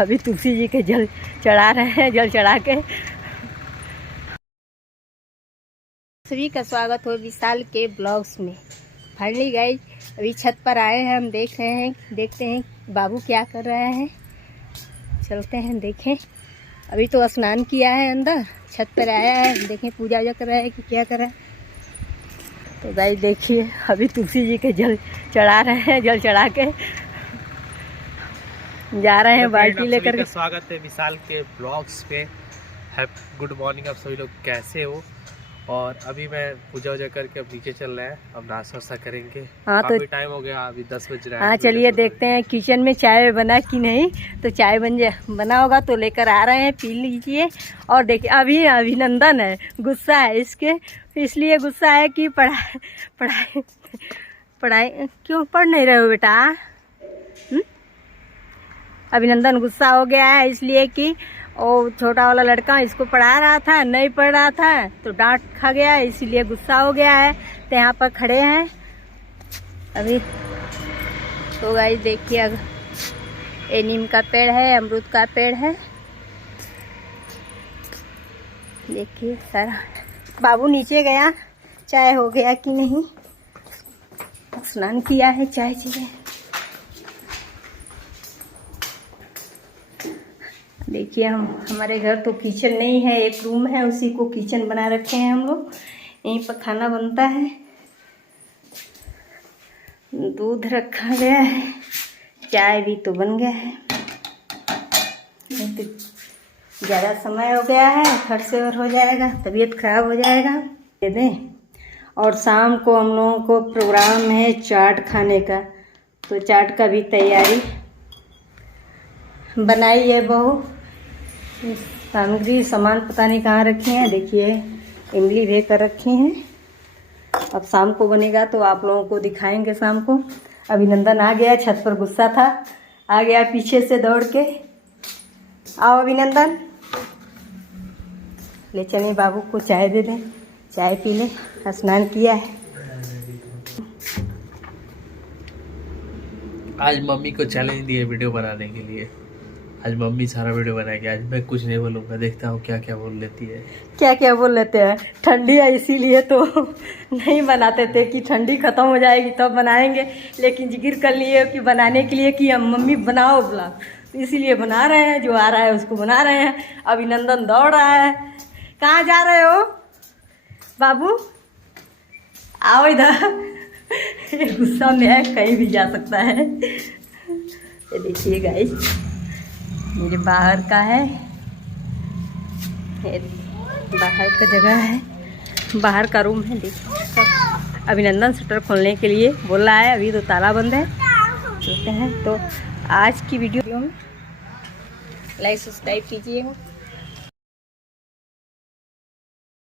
अभी तुलसी जी के जल चढ़ा रहे हैं, जल चढ़ा के। सभी का स्वागत हो विशाल के ब्लॉग्स में। फाइनली गाइस अभी छत पर आए हैं, हम देखते हैं बाबू क्या कर रहे हैं। चलते हैं देखें। अभी तो स्नान किया है, अंदर छत पर आया है, देखें पूजा वूजा कर रहा है कि क्या कर रहा है। तो गाइस देखिए अभी तुलसी जी के जल चढ़ा रहे हैं, जल चढ़ा के जा रहे हैं बाल्टी लेकर के। स्वागत है विशाल के ब्लॉग्स पे। गुड मॉर्निंग, आप सभी लोग कैसे हो। और अभी मैं पूजा वूजा करके अब नीचे चल रहे हैं, अब नाश्ता वास्ता करेंगे। हाँ तो टाइम हो गया, अभी 10 बज रहा है। हाँ चलिए देखते हैं किचन में चाय बना कि नहीं। तो चाय बना होगा तो लेकर आ रहे हैं, पी लीजिए। और देखिए अभी अभिनंदन है, गुस्सा है इसके, इसलिए गुस्सा है कि पढ़ाई क्यों पढ़ नहीं रहे हो बेटा। अभिनंदन गुस्सा हो गया है इसलिए कि वो छोटा वाला लड़का इसको पढ़ा रहा था, नहीं पढ़ रहा था तो डांट खा गया, इसीलिए गुस्सा हो गया है। तो यहाँ पर खड़े हैं अभी। तो गाइस देखिए ये नीम का पेड़ है, अमरूद का पेड़ है, देखिए सारा। बाबू नीचे गया, चाय हो गया कि नहीं, स्नान किया है, चाय चाहिए। देखिए हमारे घर तो किचन नहीं है, एक रूम है, उसी को किचन बना रखे हैं हम लोग। यहीं पर खाना बनता है। दूध रखा गया है, चाय भी तो बन गया है। तो ज़्यादा समय हो गया है, फट से और हो जाएगा, तबीयत खराब हो जाएगा। दे दें। और शाम को हम लोगों को प्रोग्राम है चाट खाने का, तो चाट का भी तैयारी बनाई है बहू। सामान पता नहीं कहाँ रखी हैं, देखिए इमली भी कर रखी हैं। अब शाम को बनेगा तो आप लोगों को दिखाएंगे शाम को। अभिनंदन आ गया, छत पर गुस्सा था, आ गया पीछे से दौड़ के। आओ अभिनंदन, ले चलें बाबू को चाय दे दें, चाय पी लें, स्नान किया है। आज मम्मी को चैलेंज दिए वीडियो बनाने के लिए। आज मम्मी सारा वीडियो बनाएगी, आज मैं कुछ नहीं बोलूँगा, देखता हूँ क्या क्या बोल लेती है। क्या क्या बोल लेते हैं, ठंडी है इसीलिए तो नहीं बनाते थे कि ठंडी ख़त्म हो जाएगी तब बनाएंगे। लेकिन जिक्र कर लिए कि बनाने के लिए कि हम मम्मी बनाओ ब्लॉग, तो इसीलिए बना रहे हैं, जो आ रहा है उसको बना रहे हैं। अभिनंदन दौड़ रहा है। कहाँ जा रहे हो बाबू, आओ इधर। गुस्सा में है, कहीं भी जा सकता है। ये देखिए गाइस मेरे बाहर का है, बाहर का जगह है, बाहर का रूम है। देखिए अभिनंदन शटर खोलने के लिए बोल रहा है, अभी तो ताला बंद है। चलते हैं। तो आज की वीडियो में लाइक सब्सक्राइब कीजिएगा।